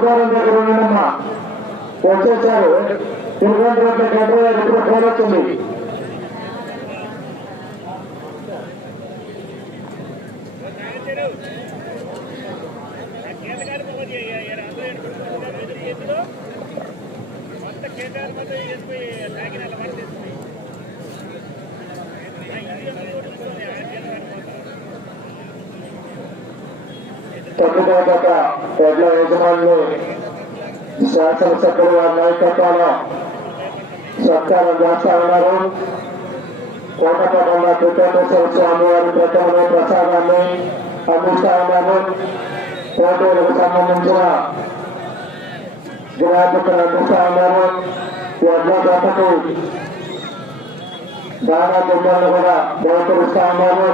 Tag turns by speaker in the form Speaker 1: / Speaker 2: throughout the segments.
Speaker 1: Stadium ముఖద్వారం దగ్గర ఉండమ్మా వచ్చేసారు తిరుపతి వద్ద శాసనసభ్యులు వారి నాయకత్వాల సత్కారం చేస్తా ఉన్నారు. కోటపడంలో వెంకటేశ్వర స్వామి వారి ప్రతిమను ప్రసాదాన్ని అందిస్తా ఉన్నారు. పోటీలకు సంబంధించిన జ్ఞాపకం అందిస్తా ఉన్నారు. వడ్లకు దానా దుర్గాలు కూడా బహుకరిస్తా ఉన్నారు.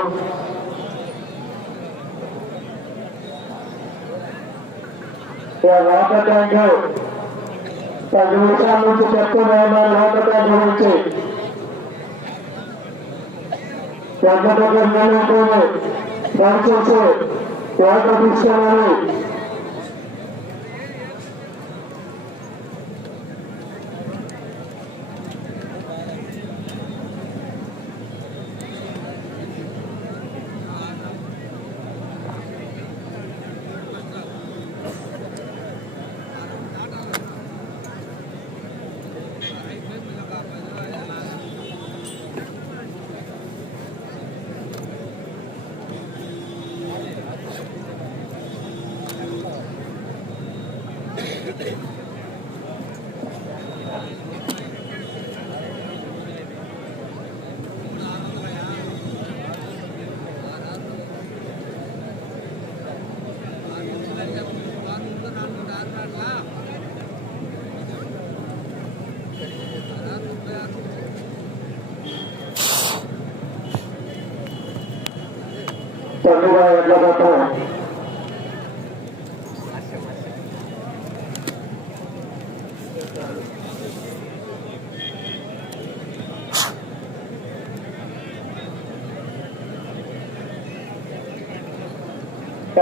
Speaker 1: వాటర్ ట్యాంక్ పది నిమిషాల నుంచి చెప్తూనే ఉన్నారు వాటర్ ట్యాంక్ గురించి పెద్ద పెద్ద నీళ్ళు దయచేసి వాటర్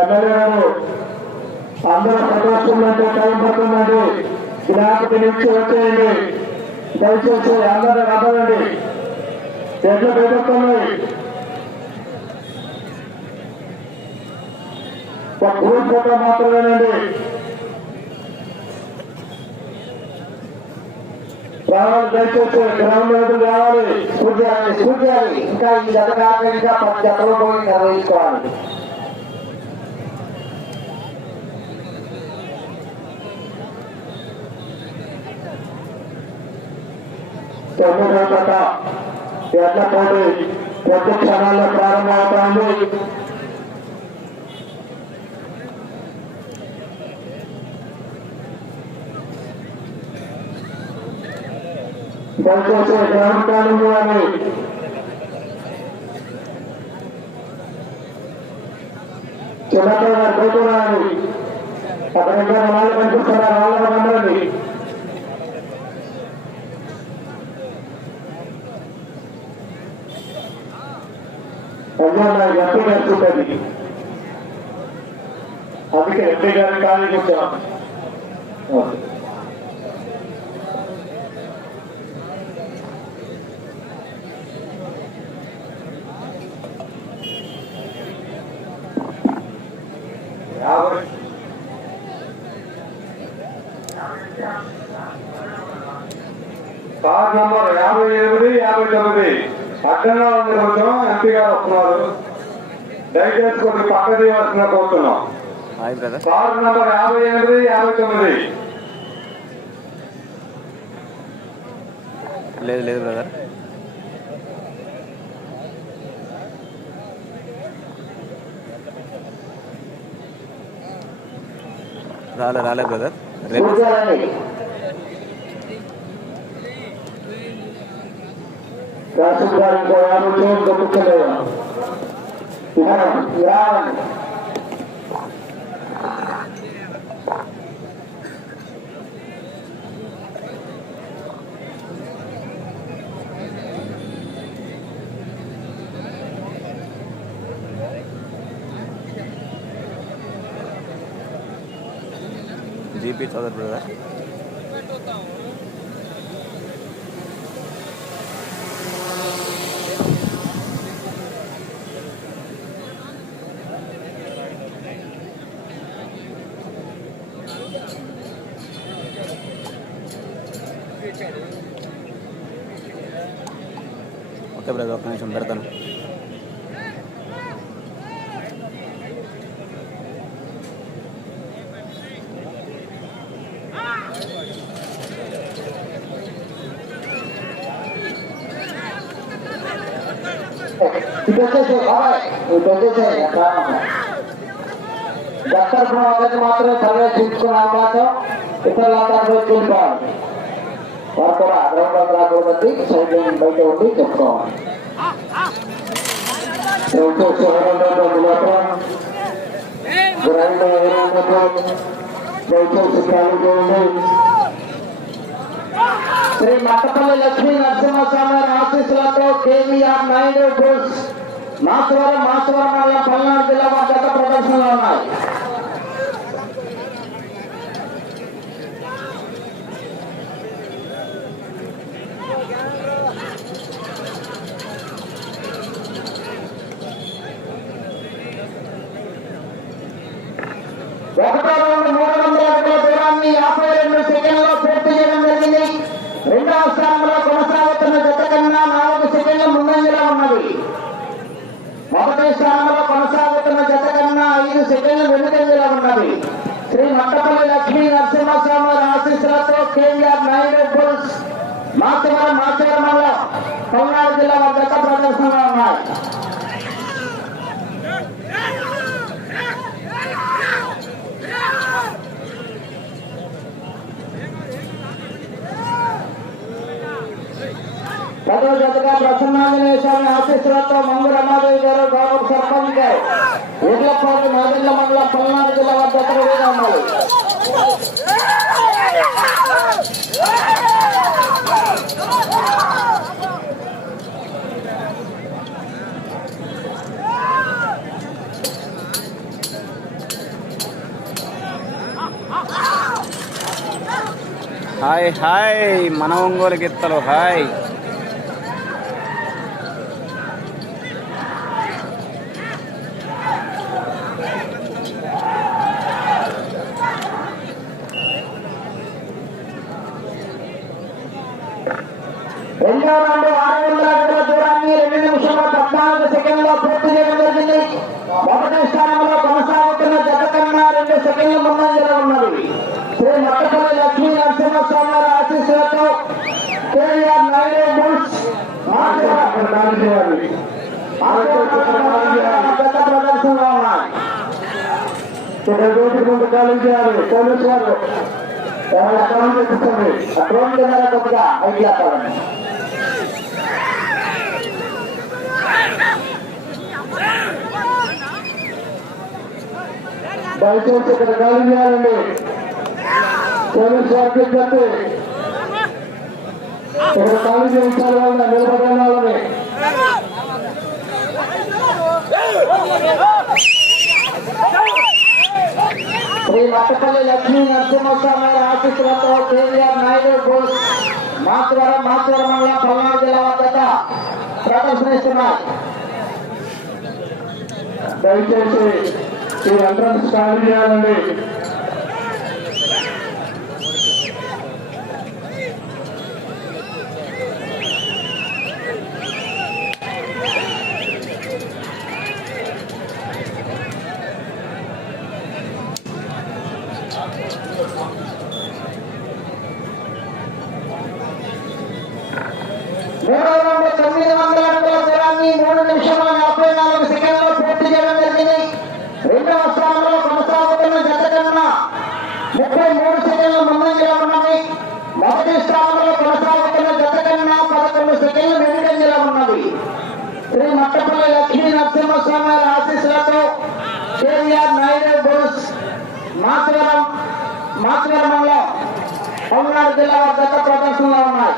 Speaker 1: ఎమ్మెల్యే గారు అందరూ సంతోషంలో టైం పడుతుందండి జ్ఞాపకం నుంచి వచ్చేయండి. దయచేసి అందరూ రమ్మనండి ఎట్లు పెరుగుతున్నాయి. ఒక గ్రూప్ ఫోటో మాత్రమేనండి. రావాలి దయచేసి గ్రౌండ్ లెవెల్ రావాలి.
Speaker 2: స్కూల్ చేయాలి స్కూల్ చేయాలి. ఇంకా ఈ జత కాక ఇంకా పది జతలు పోయి నిర్వహించుకోవాలి
Speaker 1: తొమ్మిదో జత ఎడ్ల పోటీ? కొద్ది క్షణాల్లో ప్రారంభమవుతోంది. దయచేసి గ్రౌండ్ ఖాళీ చేయాలి చిన్నతో గారు అక్కడ ఇంకా వాళ్ళు కనిపిస్తున్నారు వాళ్ళ మండలి అయ్యా నా ఎంపీ గారు అందుకే ఎంపీ గారి ఖాళీ కూర్చోం
Speaker 3: కార్ నంబర్ యాభై ఎనిమిది యాభై తొమ్మిది. అడ్డంగా ఉంది కొంచెం ఎంపీ గారు వస్తున్నారు. దయచేసి కొన్ని పక్క తీయవలసిన కోరుతున్నాం. కార్ నంబర్ యాభై ఎనిమిది యాభై తొమ్మిది.
Speaker 4: లేదు లేదు బ్రదర్. రాలే రాలే బ్రదర్. రేపు
Speaker 2: కూర్చోాలండి
Speaker 1: రాష్ట్ర గారు ఇంకో యాభై చేతులు కూర్చోలేదు
Speaker 2: రావండి
Speaker 4: జీపీ చౌదరి బ్రదర్
Speaker 2: ఇటు వచ్చేసి బాబాయ్ ఇటు వచ్చేసి దత్తరపురం ఒకటి మాత్రమే సర్వే చూసుకునే అవకాశం ఇతరులంతా పోయి వెళ్ళిపోవాలి వారు కూడా గ్రౌండ్లో రాకూడదు సైడ్ లైన్ బయట ఉండి చెప్పుకోవాలి
Speaker 1: దయచేసి ఖాళీ చేయండి
Speaker 2: శ్రీ మట్టపల్లి లక్ష్మీ నరసింహస్వామి వారి ఆశీస్సులతో కేవీఆర్ నాయుడు బోస్ మాసవరం మాసవరం మండలం పల్నాడు జిల్లా వారి గత ప్రదర్శనలో ఉన్నాయి. ఒకటో రౌండ్ మూడు వందల అడుగుల దూరాన్ని యాభై రెండు సెకండ్లలో పూర్తి చేయడం జరిగింది. రెండవ స్థానం కొనసాగుతున్న జత కన్నా నాలుగు సెకండ్ల ముందంజలో ఉన్నది మొదటి స్థానంలో కొనసాగుతున్న జత కన్నా ఐదు సెకండ్ల వెనుకంజలో ఉన్నది. శ్రీ మట్టపల్లి లక్ష్మీ నరసింహస్వామి వారి ఆశీస్సులతో కేవీఆర్ నాయుడు బుల్స్ మాచవరం మాచవరం పల్నాడు జిల్లా వద్ద గత ప్రదర్శనలో ఉన్నాయి. పదో జతగా ప్రసన్నాంజనేయ స్వామి ఆశీస్సులతో మంగు రమాదేవి గారు గౌరవ సర్పంచ్ గారు ఊర్లపాటి మాదిల్ల మండలం పల్నాడు జిల్లా వద్ద రెడీగా ఉన్నారు?
Speaker 4: హాయ్ హాయ్ మన ఒంగోలు గిత్తలు హాయ్
Speaker 2: రెండో రౌండ్ ఆరు వందల అడుగుల దూరాన్ని రెండు నిమిషాల పద్నాలుగు సెకండ్లో పూర్తి చేయడం జరిగింది మొదటి స్థానంలో కొనసాగుతున్న జత కన్నా రెండు సెకండ్ల ముందంజలో ఉన్నది శ్రీ మట్టపల్లి లక్ష్మీ నరసింహస్వామి వారి ఆశీస్సులతో కేవీఆర్ నాయుడు బుల్స్ మాచవరం
Speaker 1: అక్కడ ఖాళీ చేయాలి
Speaker 2: గత ప్రదర్శనలో ఉన్నాయి
Speaker 1: ఇక్కడ రోడ్డు ముందు ఖాళీ చేయాలి పోలీసు వారు ఎవరు అక్కడ తెప్పించండి
Speaker 2: రోడ్డు కింద కొద్దిగా ఐడియా కావాలండి
Speaker 1: దయచేసి ఇక్కడ ఖాళీ చేయాలండి పోలీసు వారికి చెప్పి ఇక్కడ ఖాళీ చేయించాలి వాళ్ళని నిలబడిన వాళ్ళని
Speaker 2: శ్రీ మట్టపల్లి లక్ష్మీ నరసింహస్వామి వారి ఆశీస్సులతో కేవీఆర్ నాయుడు బోస్ మాచవరం మాచవరం మండలం పల్నాడు జిల్లా వద్ద ప్రదర్శనిస్తున్నారు
Speaker 1: దయచేసి ఈ ఎంట్రన్స్ ఖాళీ చేయాలండి
Speaker 2: మూడో ముప్పై మూడు సెకండ్లు ముందంజలో ఉన్నది మొదటి స్థానంలో కొనసాగుతున్న జత కన్నా పదకొండు సెకండ్లు వెనుకంజలో ఉన్నది శ్రీ మట్టపల్లి లక్ష్మీ నరసింహస్వామి వారి ఆశీస్సులతో కేవీఆర్ నాయుడు బోస్ మాచవరం మాచవరం పల్నాడు జిల్లా వారి గత ప్రదర్శనలో ఉన్నాయి.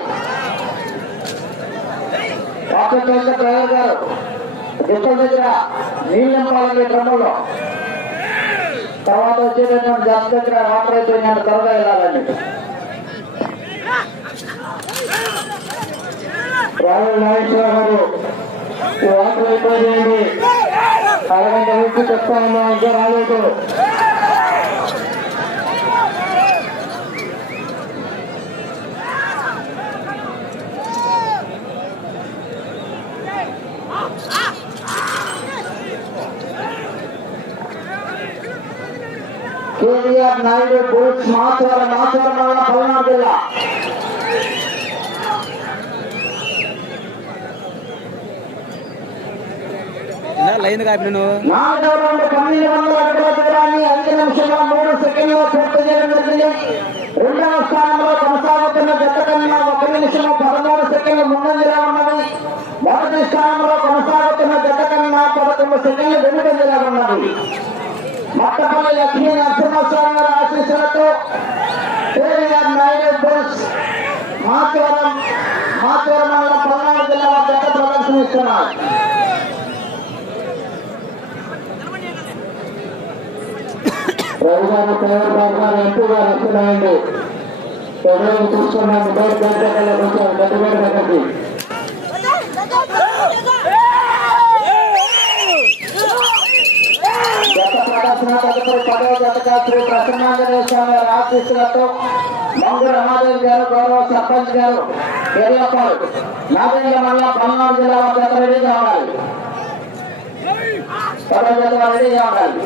Speaker 2: డాక్టర్ చంద్ర డ్రైవర్ గారు గిట్టల దగ్గర నీళ్ళంపాలనే క్రమంలో తర్వాత వచ్చేటటువంటి జస్ట్ దగ్గర వాటర్ అయిపోయినాడు త్వరగా వెళ్ళాలని
Speaker 1: రాహుల్ నాగేశ్వర గారు ఈ వాటర్ అయిపోయింది అరగంట వచ్చి చెప్తా ఉన్నా ఇంకా రాలేదు
Speaker 2: కేవీఆర్ నాయుడు బుల్స్ మాచవర మాచవర మండలం పల్నాడు జిల్లా
Speaker 4: లైన్ కాపి నువ్వు
Speaker 2: నాలుగవ రౌండ్ పన్నెండు వందల అడుగుల దూరాన్ని ఐదు నిమిషంలో మూడు సెకండ్లో పూర్తి చేయడం జరిగింది. రెండవ స్థానంలో కొనసాగుతున్న జత కన్నా ఒక నిమిషం పదమూడు సెకండ్లు ముందంజలో ఉన్నది. మొదటి స్థానంలో కొనసాగుతున్న జత కన్నా పదకొండు సెకండ్లు వెనుకంజలో ఉన్నది. మట్టపల్లి లక్ష్మీ నరసింహస్వామి గారి ఆశీస్సులతో కేవీఆర్ నాయుడు బుల్స్ మాచవరం మాచవరం మండలం పల్నాడు జిల్లా జత ప్రదర్శనిస్తున్నారు.
Speaker 1: రవి గారు పేరు ఎంపీ గారు వస్తున్నాయండి ఎవరు కొంచెం గట్టిగా పెట్టండి
Speaker 2: గత తదుపరి పదవ జతగా శ్రీ ప్రసన్నాంజనేయ స్వామి గారి ఆశీస్సులతో మంగు రమాదేవి గారు గౌరవ సర్పంచ్ గారు ఎర్లపాడు నాగేంద్ర మండలం పల్నాడు జిల్లా వారి రెడీగా ఉండాలి పదవ జత రెడీగా ఉండాలి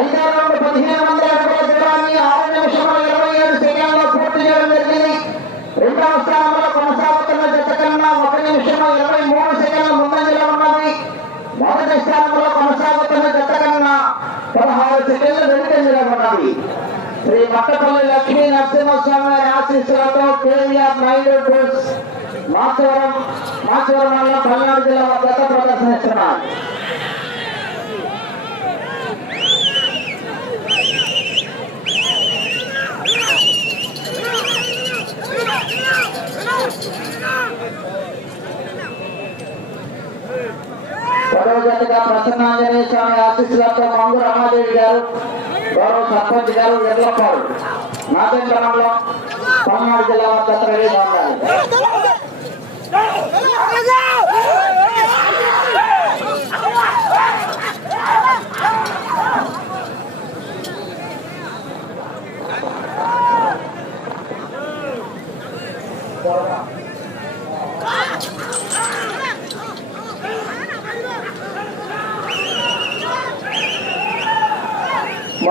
Speaker 2: ఐదో రౌండ్ పదిహేను వందల ఆరు నిమిషంలో ఇరవై ఏడు సెకండ్లో పూర్తి చేయడం జరిగింది రెండవ స్థానంలో కొనసాగుతున్న జత కన్నా ఒక నిమిషంలో ఇరవై మూడు సెకండ్ల ముందంజలో ఉన్నది మొదటి స్థానంలో కొనసాగుతున్న జత కన్నా పదహారు సెకండ్లు వెనుకంజలో ఉన్నది శ్రీ మట్టపల్లి లక్ష్మీ నరసింహస్వామి ఆశీస్సులతో కేవీఆర్ నాయుడు బుల్స్ మాచవరం మాచవరం మండలం పల్నాడు జిల్లా వద్ద ప్రదర్శనిస్తున్నారు పదవ జతగా ప్రసన్నాంజనేయ స్వామి ఆశీస్సులతో మంగు రమాదేవి గారు గౌరవ సర్పంచ్ గారు ఎర్లపాడు నాగేంద్రంలో పల్నాడు జిల్లా వారి జత రెడీగా ఉండాలి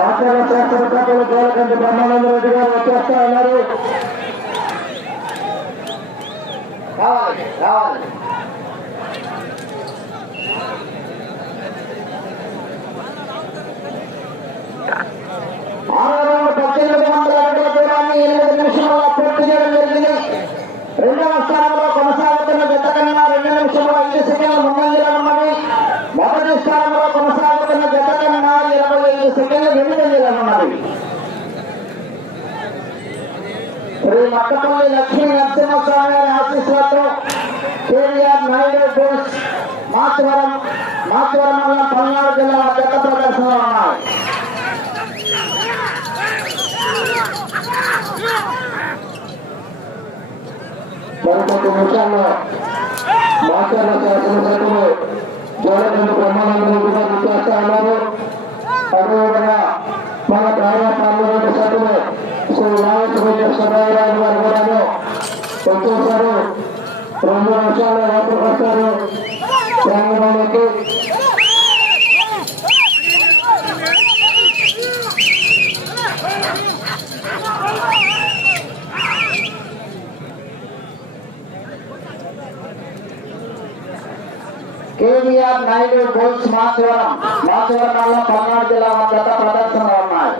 Speaker 1: మాట్లాడ శాస్త్రవేత్తలు గోలకంటి బ్రహ్మానంద రెడ్డి గారు వచ్చేస్తా ఉన్నారు
Speaker 2: రావాలి రావాలి పద్దెనిమిది వందల అడుగుల దూరాన్ని ఎనిమిది పూర్తి చేయడం జరిగింది. రెండవ స్థానంలో కొనసాగుతున్న జత కన్నా రెండు నిమిషంలో ఐదు సెకండ్ల ముందంజలో ఉన్నది మొదటి స్థానంలో కొనసాగుతున్న జత కన్నా ఇరవై ఐదు సెకండ్ల వెనుకంజలో ఉన్నది శ్రీ మట్టపల్లి లక్ష్మీ నరసింహస్వామి గారి ఆశీస్సులతో కేవీఆర్ నాయుడు బోస్ మాచవరం మాచవరం మండలం పల్నాడు జిల్లా చెత్త ప్రదర్శనలో ఉన్నాయి
Speaker 1: మరికొద్ది నిమిషాల్లో మాట్లాడ శాసనసభ్యులు గోలకంటి బ్రహ్మానంద రెడ్డి గారు ఉన్నారు అదేవిధంగా మన గ్రామ పార్లమెంటు సభ్యులు శ్రీ నాగేశ్వరరావు గారు కూడాను వచ్చేసారు రెండు నిమిషాల్లో లోపలికి వస్తారు ప్రాంగణంలోకి
Speaker 2: కేవీఆర్ నాయుడు గోల్స్ మాచవరం మాచవరం మండలం పల్నాడు జిల్లా వారి ప్రదర్శనలు ఉన్నాయి.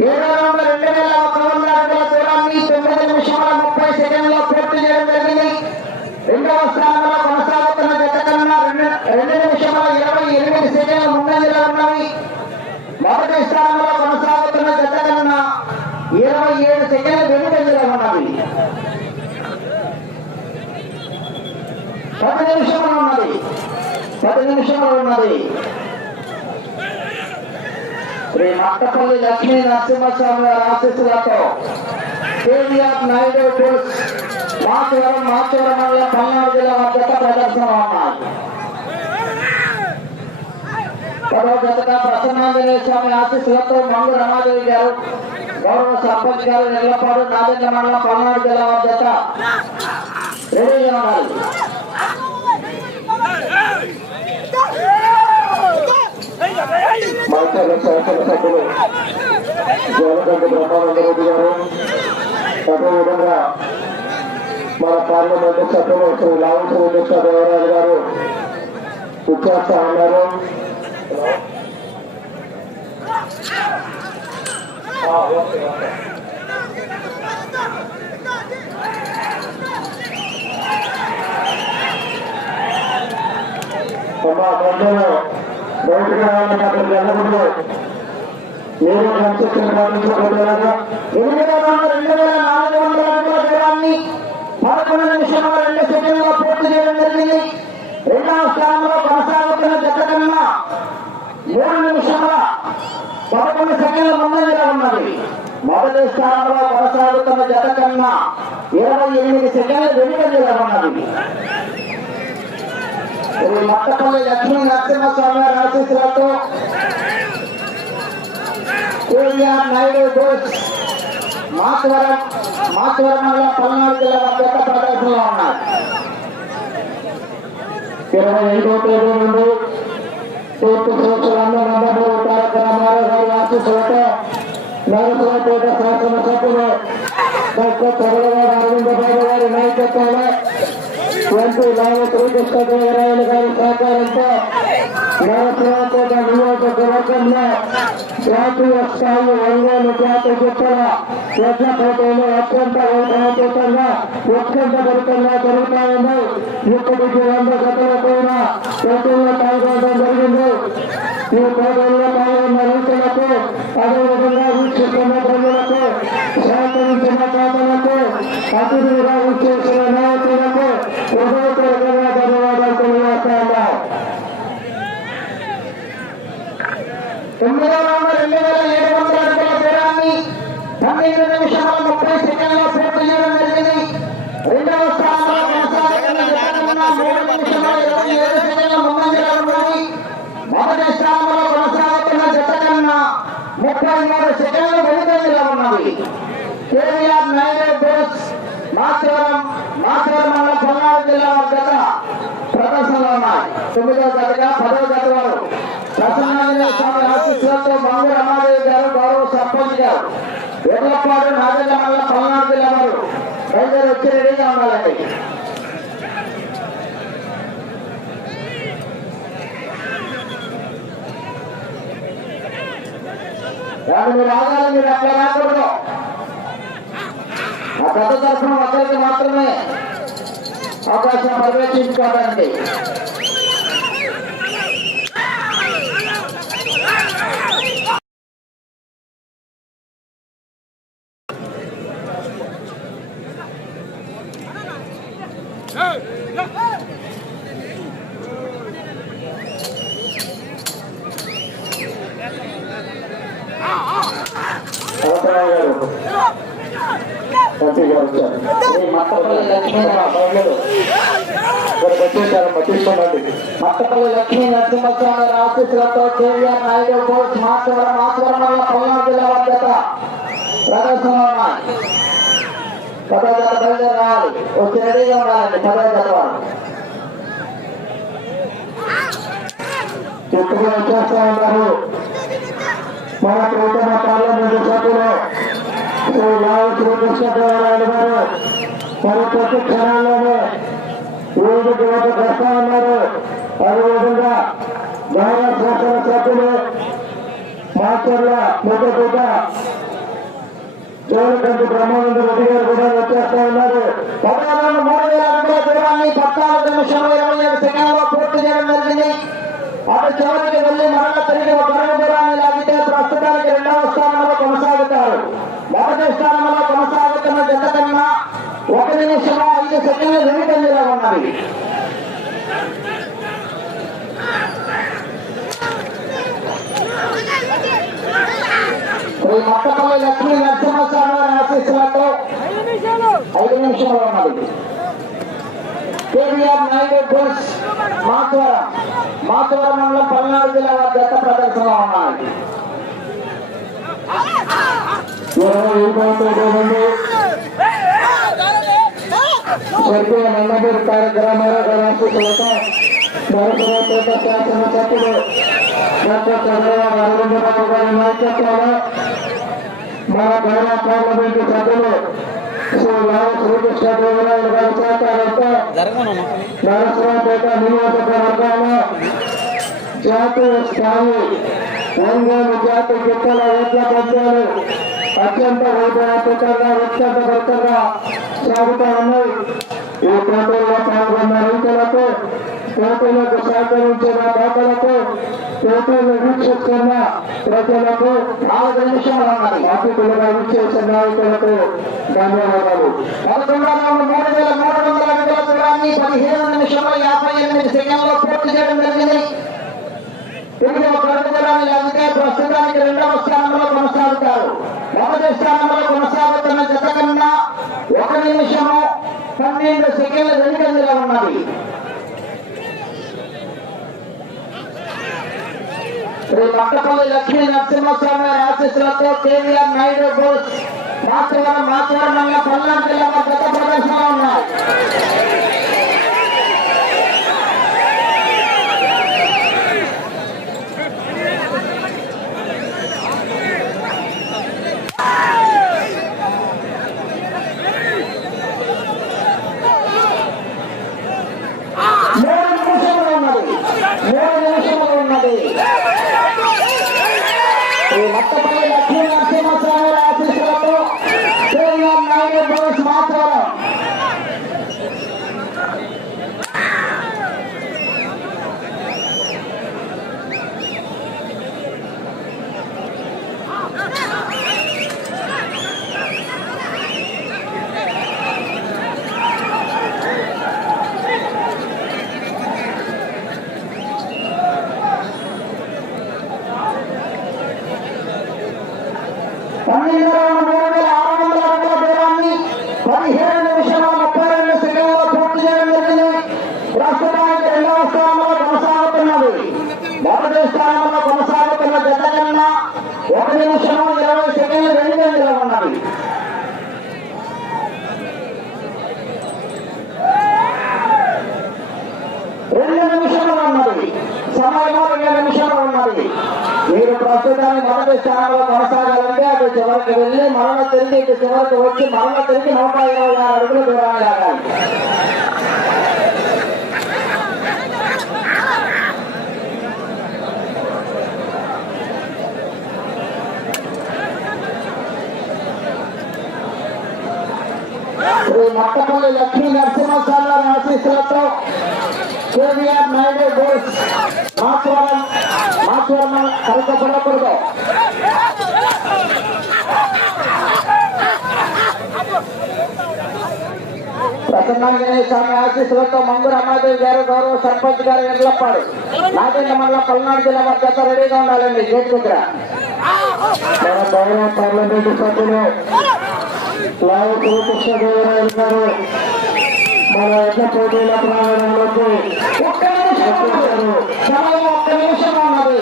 Speaker 2: ఏడాది రెండు వేల ఒక వందల అడుగుల దూరాన్ని తొమ్మిది నిమిషాల ముప్పై సెకండ్లో పూర్తి చేయడం జరిగింది రెండవ స్థానంలో కొనసాగుతున్న జత కన్నా రెండు రెండు నిమిషాల ఇరవై ఎనిమిది సెకండ్ల ముందంజలో ఉన్నవి మొదటి స్థానంలో కొనసాగుతున్న జత కన్నా ఇరవై ఏడు సెకండ్ల వెనుకంజలో ఉన్నవి పది నిమిషంలో ఉన్నది పది నిమిషంలో ఉన్నది శ్రీ మట్టపల్లి లక్ష్మీ నరసింహస్వామి వారి ఆశీస్సులతో కేవీఆర్ నాయుడు బుల్స్ మాచవరం మాచవరం మండల పల్నాడు జిల్లా వద్ద ప్రదర్శన ఉన్నాయి. పదవ ప్రసన్నాంజనేయ స్వామి ఆశీస్సులతో మంగు రమాదేవి గారు గౌరవ సర్పంచ్ గారు నిల్లపాడు నాగేంద్ర మండలం పల్నాడు జిల్లా వద్ద రెడీగా ఉండాలి
Speaker 1: మా శాసనసభ్యులు జోలకంటి బ్రహ్మానందరెడ్డి గారు అదేవిధంగా మన పార్లమెంటు సభ్యులు శ్రీ లావు శ్రీకృష్ణ దేవరాజు గారు ఇచ్చేస్తా ఉన్నారు అమ్మా మధ్యలో అక్కడికి వెళ్ళకూడదు మీరు కన్స్ట్రక్షన్
Speaker 2: ఎనిమిది రెండు వేల నాలుగు వందల అడుగుల దూరాన్ని పదకొండు నిమిషంలో రెండు సెకండ్లో పూర్తి చేయడం జరిగింది రెండవ స్థానంలో కొనసాగుతున్న జత కన్నా మూడు నిమిషంల పదకొండు సెకండ్ల ముందంజలో ఉన్నది మొదటి స్థానంలో కొనసాగుతున్న జత కన్నా ఇరవై ఎనిమిది సెకండ్ల వెనుకంజలో ఉన్నది మట్టపల్లి లక్ష్మీ నరసింహస్వామి గారి ఆశీస్సులతో కేవీఆర్ నాయుడు బోస్ మాచవరం మాచవరం మండలం పల్నాడు జిల్లా వద్ద ప్రదర్శనలో ఉన్నారు.
Speaker 1: ఇరవై ఐదో తేదీ నుండి తూర్పు సంవత్సరంలో నందమూరి తారక రామారావు గారి ఆశీస్సులతో నరసరావుపేట శాసనసభ్యులు డాక్టర్ చంద్రబాబు అరవింద గారి నాయకత్వంలో ఎంపీ లావు శ్రీకృష్ణదేవరాయలు గారి సహకారంతో నరసరావుపేట నియోజకవర్గంలో జాతీయ స్థాయి ఒంగోలు జాతి గుట్టల ఎడ్ల పోటీలు అత్యంత వైభవపేతంగా ఉత్కంఠ భరితంగా జరుగుతా ఉన్నాయి ఇప్పటికి వంద గతల పైన పోటీల్లో పాల్గొనడం జరిగింది. ఈ పోటీల్లో పాల్గొన్న రైతులకు అదేవిధంగా వీక్షిస్తున్న ప్రజలకు సహకరించిన దాతలకు అతిథిగా వీక్షించిన నాయకులకు హృదయపూర్వకంగా ధన్యవాదాలు తెలియజేస్తున్నాం
Speaker 2: తొమ్మిది వందల రెండు వేల ఏడు వందల అడుగుల దూరాన్ని పన్నెండు నిమిషాల ముప్పై సెకండ్లో పూర్తి చేయడం జరిగింది రెండవ స్థానంలో కొనసాగుతున్న జత కన్నా మూడు నిమిషాల ఇరవై ఏడు సెకండ్ల ముందంజలో ఉన్నది మొదటి స్థానంలో కొనసాగుతున్న జత కన్నా ముప్పై మూడు సెకండ్లు వెనుకంజలో ఉన్నది. కేవీఆర్ నాయుడు బోస్ మాచవరం మాచవరం మండలం పల్నాడు జిల్లా వద్ద ప్రదర్శనలో ఉన్నాయి. తొమ్మిదవ జతగా పదవ జత వారు. ప్రసన్నాంజనేయ స్వామి ఆశీస్సులతో మంగు రమాదేవి గారు గౌరవ సర్పంచ్ గారు. ఎర్లపాడు నాగేంద్ర మండలం పల్నాడు జిల్లా వారు. బయలుదేరి వచ్చి రెడీగా ఉండాలండి. మీరు అట్లా రాకూడదు. ఆ పెద్ద ఒకరికి మాత్రమే అవకాశం పర్యవేక్షించుకోవడానికి
Speaker 1: అవసరావు గారు ఎంపీ గారు వచ్చారు
Speaker 2: శ్రీ మట్టపల్లి లక్ష్మీ
Speaker 1: మహిళలు ఇక్కడికి వచ్చేసారు పట్టించుకోండి
Speaker 2: మట్టపల్లి లక్ష్మీ నరసింహస్వామి గారి ఆశీస్సులతో కేవీఆర్ నాయుడు బోర్డ్స్ మాచవరం మాచవరం వల్ల పల్నాడు జిల్లా వద్ద ప్రదర్శనలో ఉన్నాయి పదో జత బయలుదేరి రావాలి వచ్చి రెడీగా ఉండాలండి పదో జత వారు
Speaker 1: చెప్పుకుని వచ్చేస్తా ఉన్నారు మన కూటమి పార్లమెంటు సభ్యులు శ్రీ లావు శ్రీకృష్ణదేవరాయలు గారు మరి ప్రతి క్షణాల్లోనే వేదిక వద్దకు వస్తా ఉన్నారు. అదేవిధంగా మహిళా శాసన సభ్యులు మాస్టర్ల ముద్దపూట జోలకంటి బ్రహ్మానంద రెడ్డి గారు కూడా వచ్చేస్తా ఉన్నారు.
Speaker 2: పదహారు మూడు వేల అడుగుల దూరాన్ని పద్నాలుగు నిమిషంలో ఇరవై ఏడు సెకండ్లో పూర్తి చేయడం జరిగింది. అటు చివరికి వెళ్ళి మరల తిరిగి ఒక అడుగు లాగితే ప్రస్తుతానికి రెండవ స్థానంలో కొనసాగుతారు. మొదటి స్థానంలో కొనసాగుతున్న జత కన్నా ఒక నిమిషం ఐదు సెకండ్లు వెనుకంజలో ఉన్నది. శ్రీ మట్టపల్లి లక్ష్మీ నరసింహస్వామి వారి ఆశీస్సులతో ఐదు నిమిషంలో ఉన్నది. కేవీఆర్ నాయుడు బోస్ మాధవరం మాధవరం మండలం పల్నాడు జిల్లా వారి జత ప్రదర్శనలో ఉన్నాయి.
Speaker 1: ఇరవై ఇరవై స్వర్గీయ నందమూరి తారక రామారావు గారి ఆశీస్సులతో నరసరావుపేట శాసన సభ్యులు డాక్టర్ చంద్రబాబు అరవిందబాబు గారి నాయకత్వంలో మన గౌరవ పార్లమెంటు సభ్యులు నరసరావుపేట నియోజకవర్గంలో జాతీయ స్థాయి ఒంగోలు జాతి గిట్టల ఎడ్ల పంచాలు అత్యంత వైభవాత్మకంగా ఉత్కంఠభరితంగా సాగుతా ఉన్నాయి. ఈ పోటీల్లో పాల్గొన్న రైతులకు పోటీలకు సహకరించిన దాతలకు వీక్షిస్తున్న ప్రజలకు
Speaker 2: నాలుగు నిమిషాలు ఉన్నది
Speaker 1: అతిథులుగా విచ్చేసిన నాయకులకు ధన్యవాదాలు.
Speaker 2: పదకొండవ మూడు వేల మూడు వందల అడుగుల దూరాన్ని పదిహేను నిమిషంలో యాభై ఎనిమిది సెకండ్లో పూర్తి చేయడం జరిగింది. ఒక అడుగు దూరాన్ని లాగితే ప్రస్తుతానికి రెండవ స్థానంలో కొనసాగుతారు. మొదటి స్థానంలో కొనసాగుతున్న జత కన్నా ఒక నిమిషము పన్నెండు సెకండ్ల వెనుకంజలో ఉన్నది. శ్రీ మట్టపల్లి లక్ష్మీ నరసింహస్వామి వారి ఆశీస్సులతో కేవీఆర్ నాయుడు గోల్స్ మాత్రవరం మాత్రవరం మండలం పల్నాడు జిల్లా గత ప్రదర్శనలో ఉన్నాయి మూడు నిమిషములు ఉన్నది మూడు నిమిషములు ఉన్నది ఈ మట్టపల్లి లక్ష్మీ నరసింహస్వామి వారి ఆశీస్సులతో కేవీఆర్ నాయుడు బోస్ మాత్రవరం పన్నెండు మూడు వేల ఆరు వందల అడుగుల దూరాన్ని పదిహేను నిమిషాల ముప్పై రెండు సెకండ్లో పూర్తి చేయడం జరిగింది ప్రస్తుతానికి రెండవ స్థానంలో కొనసాగుతున్నది మొదటి స్థానంలో కొనసాగుతున్న జత కన్నా ఒక నిమిషం ఇరవై సెకండ్లు రెండు గంటలు ఉన్నది రెండు నిమిషాలు ఉన్నది సమయంలో రెండు నిమిషాలు ఉన్నది మీరు ప్రస్తుతాన్ని మొదటి స్థానంలో కొనసాగాలంటే అటు చివరికి వెళ్ళి మరణ తిరిగి ఇటు చివరికి వచ్చి మరణ తిరిగి నూట ఇరవై ఆరు అడుగులు దూరాన్ని శ్రీ మట్టపల్లి లక్ష్మీ వారి ఆశీస్సులతో కేవీఆర్ నాయుడు బోస్ మాత్వరం మాత్వరం కలకపడకూడదు ప్రసన్నాంజనేయ స్వామి ఆశీస్సులతో మంగురు అమ్మాదేవి గారు గౌరవ సర్పంచ్ గారు ఎడ్లప్పాడు నాగేంద్ర మండలం పల్నాడు జిల్లా చేత రెడీగా ఉండాలండి గేట్ దగ్గర.
Speaker 1: పార్లమెంటు సభ్యులు లావు శ్రీకృష్ణదేవరాయలు గారు మన ఎట్ల పోటీల ప్రాంగణంలోకి
Speaker 2: ఒక్క నిమిషం ఉన్నది. సమయం ఒక్క నిమిషం ఉన్నది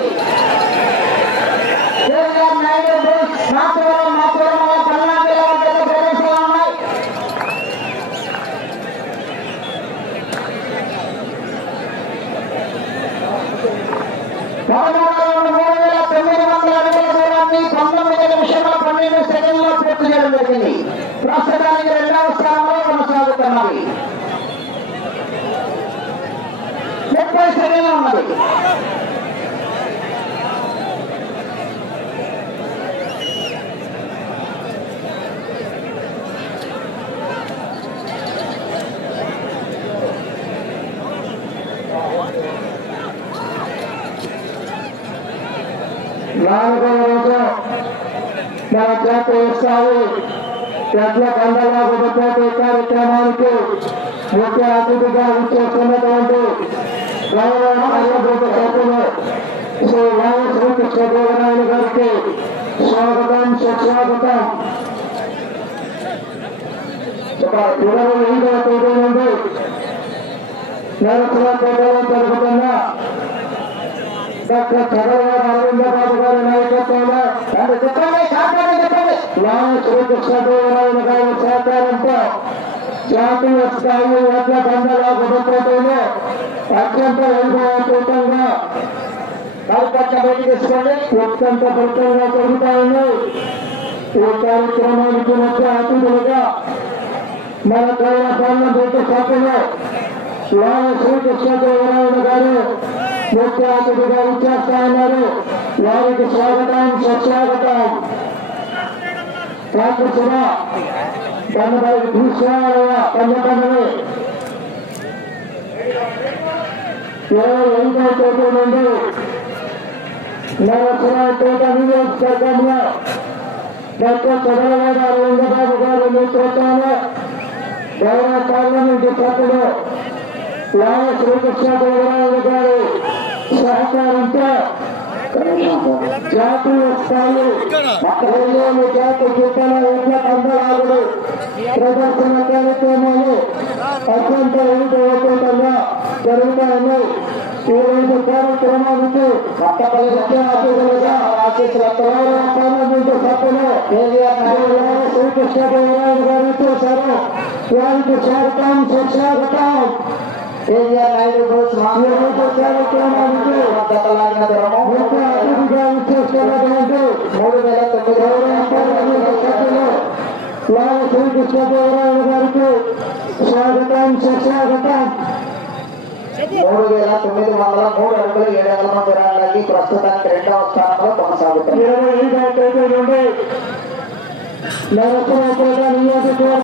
Speaker 2: కేవీఆర్ నాయుడు బోస్ మాత్వరం మాత్వరం పల్నాడు జిల్లా వారి చేత ప్రదర్శనలో ఉన్నాయి పదమూడు మూడు వేల తొమ్మిది వందల అడుగుల దూరాన్ని పంతొమ్మిది నిమిషముల పన్నెండు సెకండ్లో పూర్తి చేయడం జరిగింది ప్రస్తుతానికి రెండవ స్థానంలో కొనసాగుతున్నది ముప్పై సెకండ్లు ఉన్నది
Speaker 1: నాలుగవ రోజు మన జాతీయ స్థాయి ఎట్ల కండలాగుపోతే కార్యక్రమానికి ముఖ్య అతిథిగా ఇచ్చేస్తున్నటువంటి గౌరవ కార్యభూత సభ్యులు శ్రీ వాయ శ్రీకృష్ణ దేవరాయలు గారికి స్వాగతం సుస్వాగతం. ఒక ఇరవై ఎనిమిదవ తేదీ నుండి నరసింహపేటలో జరుగుతున్న డాక్టర్ చంద్రబాబు అరవిందబాబు గారి నాయకత్వంలో.
Speaker 2: అది
Speaker 1: సహకారంతో జాతీయ స్థాయి ఎడ్ల బండల గుడిపోటీలో అత్యంత వైభవంతంగా
Speaker 2: కార్యకర్త బయట
Speaker 1: అత్యంత భక్తంగా జరుగుతాయని ఈ కార్యక్రమానికి మధ్య అతిథులుగా మన గౌరవ పార్లమెంటు సభ్యులు లాయ శ్రీకృష్ణదేవరాయలు గారు ముఖ్య అతిథిగా ఇచ్చేస్తా ఉన్నారు వారికి స్వాగతం. సుస్వాగతం కాకృష్ణ కన్నబడి భూస్వాలయ కన్నబండలు ఇరవై ఎనిమిదవ తేదీ నుండి నరసరావుపేట నియోజకవర్గంలో డాక్టర్ చంద్రబాబు అరవిందబాబు గారి నేతృత్వంలో గౌరవ పార్లమెంటు సభ్యులు శ్రీకృష్ణ శ్రీకృష్ణదేవరాయలు గారి సహకారంతో జాతీయ స్థాయి రైల్వేలు జాతి గీతల ఎడ్ల కందలాగుడు ప్రదర్శన కార్యక్రమాలు అత్యంత వైభవపూతంగా జరుగుతాయని ఈ రోజు కార్యక్రమానికి
Speaker 2: ఆశీస్సులతో
Speaker 1: గౌరవ పార్లమెంటు సభ్యులు శ్రీకృష్ణదేవరాయలు గారు చేశారు వారికి స్వాగతం సుస్వాగతం
Speaker 2: కేవీఆర్ నాయుడు మూడు వేల తొమ్మిది
Speaker 1: శ్రీకృష్ణదేవరాయలు గారికి స్వాగతం సుస్వాగతం
Speaker 2: మూడు వేల తొమ్మిది వందల మూడు అడుగుల ఏడు వేల మంది రాళ్ళకి ప్రస్తుతానికి రెండవ స్థానంలో కొనసాగుతుంది